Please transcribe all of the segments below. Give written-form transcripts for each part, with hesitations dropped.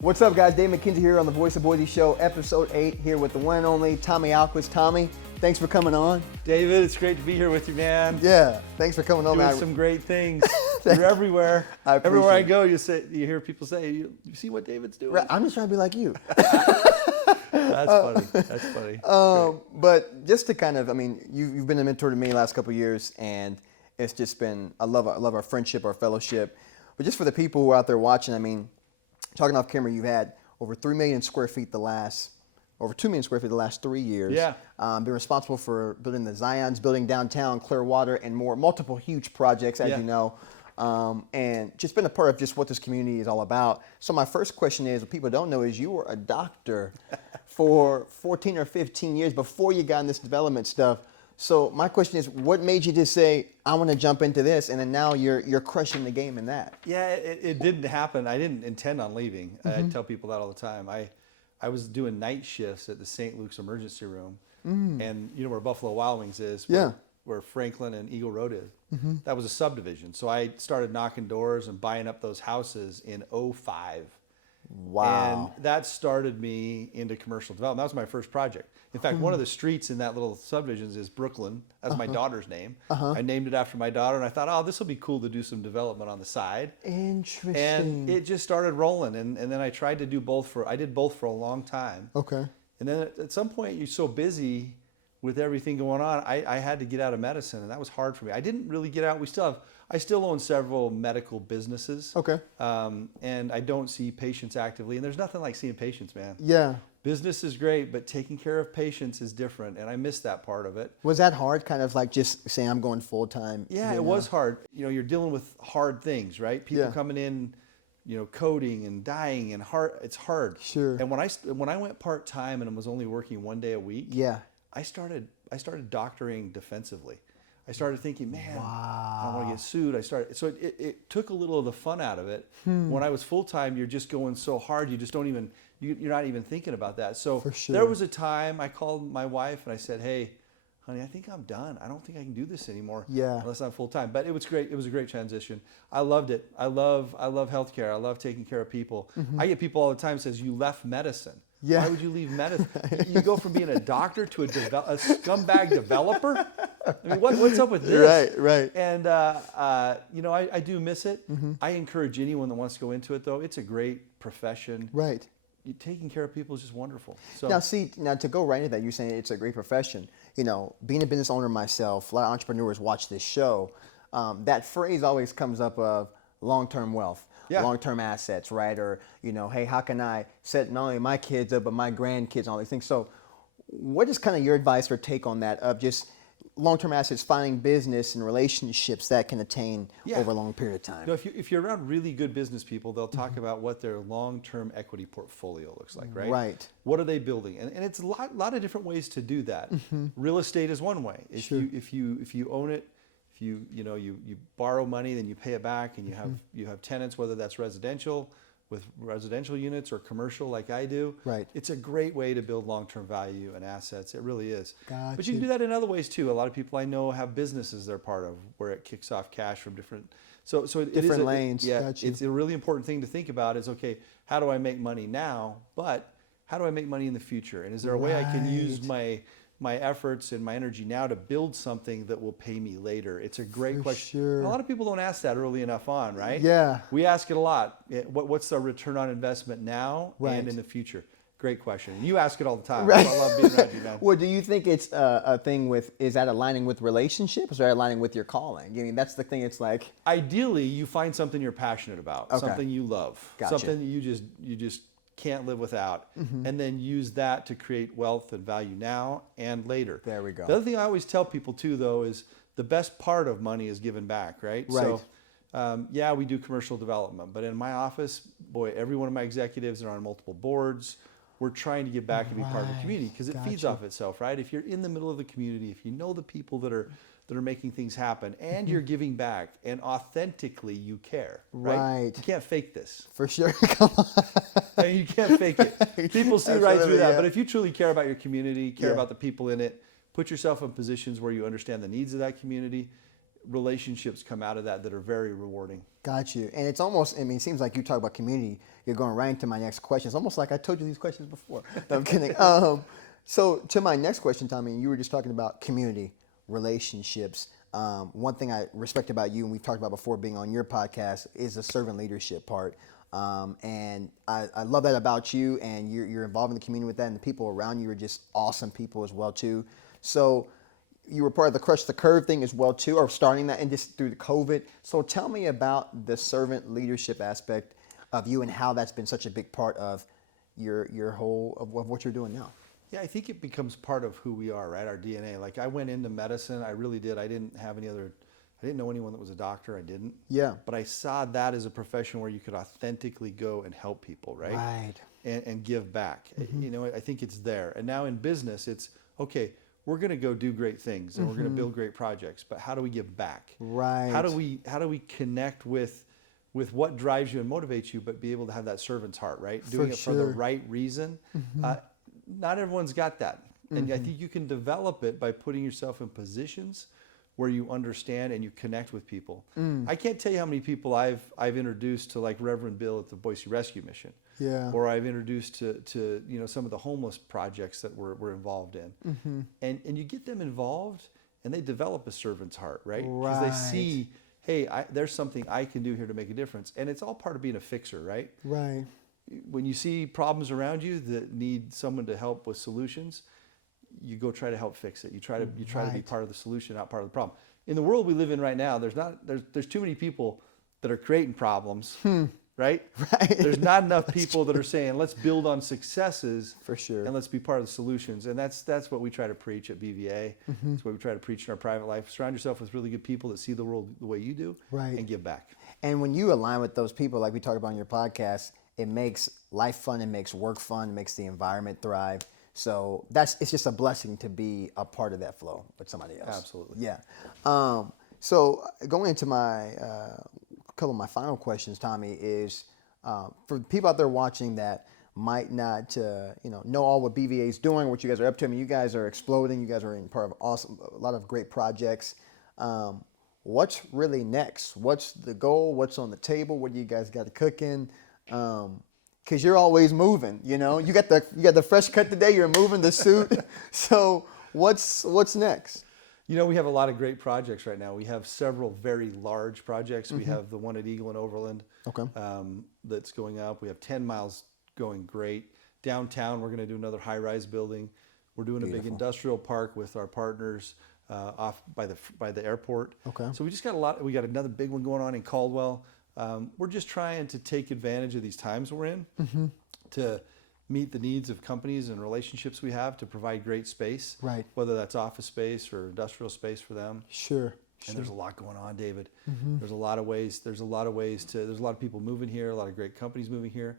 What's up, guys? David Mckinzie here on the Voice of Boise show, episode 8, here with the one and only Tommy Ahlquist. Tommy, thanks for coming on. David, it's great to be here with you, man. Yeah, thanks for coming on. Doing some great things. You're everywhere. Everywhere I go, you hear people say, "You see what David's doing?" Right, I'm just trying to be like you. That's funny. That's funny. But just to kind of, you've been a mentor to me the last couple of years, and it's just been, I love our friendship, our fellowship. But just for the people who are out there watching, talking off camera, you've had over 3 million square feet over 2 million square feet the last 3 years. Yeah. Been responsible for building the Zions, building downtown Clearwater, and multiple huge projects, as you know. And just been a part of just what this community is all about. So my first question is, what people don't know is you were a doctor for 14 or 15 years before you got in this development stuff. So my question is, what made you just say, I want to jump into this, and then now you're crushing the game in that? Yeah, it didn't happen. I didn't intend on leaving. I tell people that all the time. I was doing night shifts at the St. Luke's emergency room, and you know where Buffalo Wild Wings is, where Franklin and Eagle Road is. That was a subdivision. So I started knocking doors and buying up those houses in '05. Wow. And that started me into commercial development. That was my first project. In fact, one of the streets in that little subdivision is Brooklyn. That's my daughter's name. I named it after my daughter, and I thought, oh, this will be cool to do some development on the side. Interesting. And it just started rolling, and then I tried to do both I did both for a long time. Okay. And then at some point, you're so busy with everything going on, I had to get out of medicine, and that was hard for me. I didn't really get out. I still own several medical businesses. Okay. And I don't see patients actively, and there's nothing like seeing patients, man. Yeah. Business is great, but taking care of patients is different, and I missed that part of it. Was that hard, kind of like just saying I'm going full time? Yeah, it was hard. You know, you're dealing with hard things, right? People coming in, coding and dying, and it's hard. Sure. And when I went part time and was only working 1 day a week, I started doctoring defensively. I started thinking, man, I don't want to get sued. So it took a little of the fun out of it. When I was full time, you're just going so hard, you just don't even, you're not even thinking about that. So there was a time I called my wife and I said, hey, honey, I think I'm done. I don't think I can do this anymore unless I'm full time. But it was great. It was a great transition. I loved it. I love healthcare. I love taking care of people. I get people all the time says, you left medicine. Yeah. Why would you leave medicine? You go from being a doctor to a scumbag developer? I mean, what's up with this? Right. And, I do miss it. I encourage anyone that wants to go into it, though. It's a great profession. Right. Taking care of people is just wonderful. So Now to go right into that, you're saying it's a great profession. Being a business owner myself, a lot of entrepreneurs watch this show. That phrase always comes up of long-term wealth. Long-term assets, right? Or, hey, how can I set not only my kids up, but my grandkids and all these things. So what is kind of your advice or take on that of just long-term assets, finding business and relationships that can attain over a long period of time? If you're around really good business people, they'll talk about what their long-term equity portfolio looks like, right? Right. What are they building? And it's a lot of different ways to do that. Real estate is one way. If you own it, you borrow money, then you pay it back, and you have tenants, whether that's residential with residential units or commercial like I do. Right. It's a great way to build long-term value and assets. It really is. Gotcha. But you can do that in other ways too. A lot of people I know have businesses they're part of where it kicks off cash from different different lanes. It's a really important thing to think about is, okay, how do I make money now, but how do I make money in the future? And is there a way I can use my efforts and my energy now to build something that will pay me later? It's a great question. Sure. And a lot of people don't ask that early enough on, right? Yeah. We ask it a lot. What's the return on investment now and in the future? Great question. And you ask it all the time. Right. So I love being around you, man. Well, do you think it's a thing is that aligning with relationships or is that aligning with your calling? That's the thing. It's like, ideally, you find something you're passionate about, something you love, something that you just can't live without, and then use that to create wealth and value now and later. There we go. The other thing I always tell people too, though, is the best part of money is given back, right? Right. So, we do commercial development, but in my office, boy, every one of my executives are on multiple boards. We're trying to give back and be part of the community because it feeds off itself, right? If you're in the middle of the community, if you know the people that are making things happen, and you're giving back, and authentically you care, right? You can't fake this. For sure. Come on. I mean, you can't fake it. People see right through that. But if you truly care about your community, care about the people in it, put yourself in positions where you understand the needs of that community, relationships come out of that are very rewarding. Got you. And it's almost, I mean, it seems like you talk about community, you're going right into my next question. It's almost like I told you these questions before. No, I'm kidding. So to my next question, Tommy, you were just talking about community, relationships. One thing I respect about you, and we've talked about before being on your podcast, is the servant leadership part. And I love that about you, and you're involved in the community with that, and the people around you are just awesome people as well too. So you were part of the Crush the Curve thing as well too, or starting that, and just through the COVID. So tell me about the servant leadership aspect of you and how that's been such a big part of your whole of what you're doing now. Yeah, I think it becomes part of who we are, right? Our DNA. Like I went into medicine, I really did. I didn't know anyone that was a doctor. I didn't. Yeah. But I saw that as a profession where you could authentically go and help people, right? Right. And give back. You know, I think it's there. And now in business, it's okay. We're going to go do great things and we're going to build great projects. But how do we give back? Right. How do we connect with what drives you and motivates you, but be able to have that servant's heart, right? Doing it for the right reason. Not everyone's got that. And I think you can develop it by putting yourself in positions where you understand and you connect with people. I can't tell you how many people I've introduced to, like Reverend Bill at the Boise Rescue Mission. Yeah. Or I've introduced to you know, some of the homeless projects that we're involved in. And you get them involved and they develop a servant's heart, right? Because they see, hey, there's something I can do here to make a difference. And it's all part of being a fixer, right? Right. When you see problems around you that need someone to help with solutions, you go try to help fix it. You try to be part of the solution, not part of the problem. In the world we live in right now, there's too many people that are creating problems, right? Right. There's not enough people that are saying, let's build on successes for sure, and let's be part of the solutions. And that's what we try to preach at BVA. That's what we try to preach in our private life. Surround yourself with really good people that see the world the way you do, and give back. And when you align with those people, like we talked about on your podcast, it makes life fun, it makes work fun, it makes the environment thrive. So it's just a blessing to be a part of that flow with somebody else. Absolutely. Yeah. So going into my couple of my final questions, Tommy, is for people out there watching that might not know all what BVA is doing, what you guys are up to. I mean, you guys are exploding. You guys are in part of a lot of great projects. What's really next? What's the goal? What's on the table? What do you guys got cooking? Because you're always moving, you know. You got the fresh cut today. You're moving the suit. So what's next? You know, we have a lot of great projects right now. We have several very large projects. We have the one at Eagle and Overland that's going up. We have 10 miles going great. Downtown, we're going to do another high-rise building. We're doing a big industrial park with our partners off by the airport. Okay. So we just got a lot. We got another big one going on in Caldwell. We're just trying to take advantage of these times we're in to meet the needs of companies and relationships we have to provide great space, right? Whether that's office space or industrial space for them. Sure. And there's a lot going on, David. There's a lot of ways. There's a lot of people moving here. A lot of great companies moving here.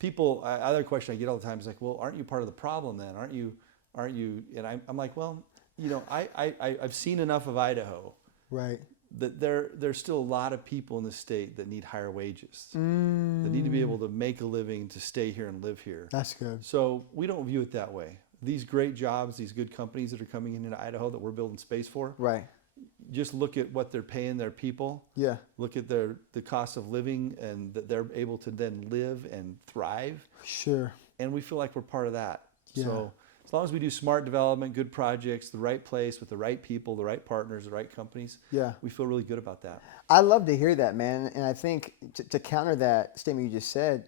People. Other question I get all the time is like, well, aren't you part of the problem then? Aren't you? And I'm like, well, you know, I've seen enough of Idaho. Right. That there's still a lot of people in the state that need higher wages, that need to be able to make a living to stay here and live here. That's good. So we don't view it that way. These great jobs, these good companies that are coming into Idaho that we're building space for, right? Just look at what they're paying their people. Yeah. Look at the cost of living and that they're able to then live and thrive. Sure. And we feel like we're part of that. Yeah. So as long as we do smart development, good projects, the right place with the right people, the right partners, the right companies, we feel really good about that. I love to hear that, man. And I think to counter that statement you just said,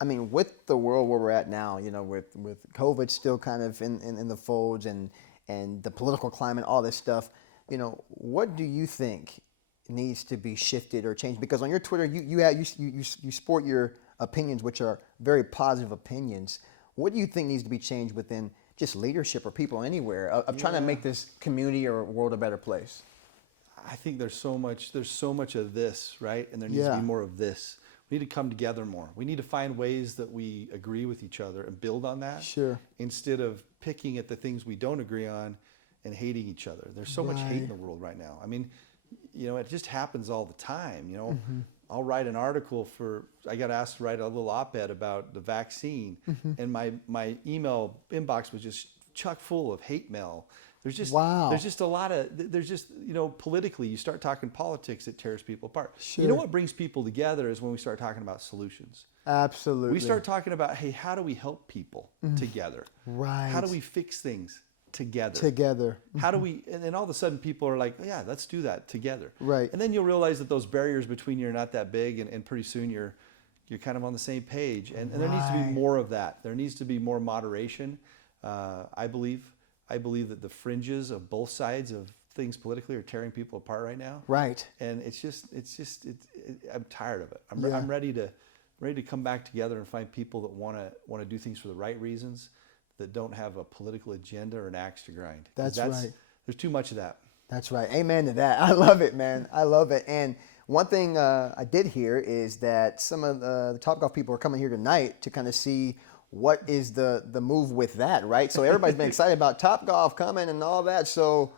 I mean, with the world where we're at now, you know, with COVID still kind of in the folds and the political climate, all this stuff, you know, what do you think needs to be shifted or changed? Because on your Twitter, you sport your opinions, which are very positive opinions. What do you think needs to be changed within just leadership or people anywhere of trying to make this community or world a better place? I think there's so much of this, right? And there needs to be more of this. We need to come together more. We need to find ways that we agree with each other and build on that. Sure. Instead of picking at the things we don't agree on and hating each other. There's so much hate in the world right now. I mean, you know, it just happens all the time, you know. I'll write an article I got asked to write a little op-ed about the vaccine, and my email inbox was just chock full of hate mail. There's just Wow. there's just a lot of there's just politically, you start talking politics, it tears people apart. Sure. You know what brings people together is when we start talking about solutions. Absolutely. We start talking about, hey, how do we help people together? Right. How do we fix things together? Together. How do we, and then all of a sudden people are like, oh, yeah, let's do that together. Right. And then you'll realize that those barriers between you are not that big, and pretty soon you're kind of on the same page. And there needs to be more of that. There needs to be more moderation. I believe that the fringes of both sides of things politically are tearing people apart right now. Right. And I'm tired of it. I'm ready to come back together and find people that want to do things for the right reasons, that don't have a political agenda or an axe to grind. That's right. There's too much of that. That's right. Amen to that. I love it, man. I love it. And one thing I did hear is that some of the Topgolf people are coming here tonight to kind of see what is the move with that, right? So everybody's been excited about Topgolf coming and all that. So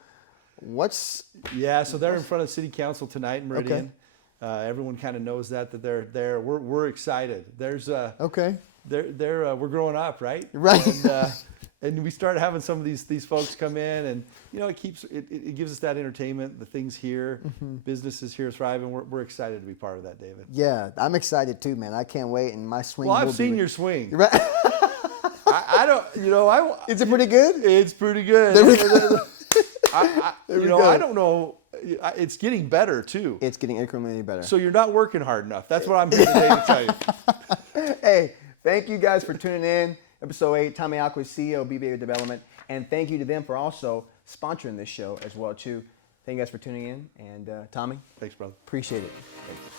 what's... Yeah, so they're in front of City Council tonight in Meridian. Okay. Everyone kind of knows that they're there. We're excited. There's okay. We're growing up, right? Right. And we started having some of these folks come in, and it gives us that entertainment. The things here, businesses here thriving. We're excited to be part of that, David. Yeah, I'm excited too, man. I can't wait. And my swing. Well, I've seen your swing. Right. I don't. Is it pretty good? It's pretty good. There we go. I don't know. It's getting better too. It's getting incrementally better. So you're not working hard enough. That's what I'm here today to tell you. Hey, thank you guys for tuning in. Episode 8, Tommy Ahlquist, CEO of BVA Development. And thank you to them for also sponsoring this show as well too. Thank you guys for tuning in. And Tommy. Thanks, brother. Appreciate it. Thanks.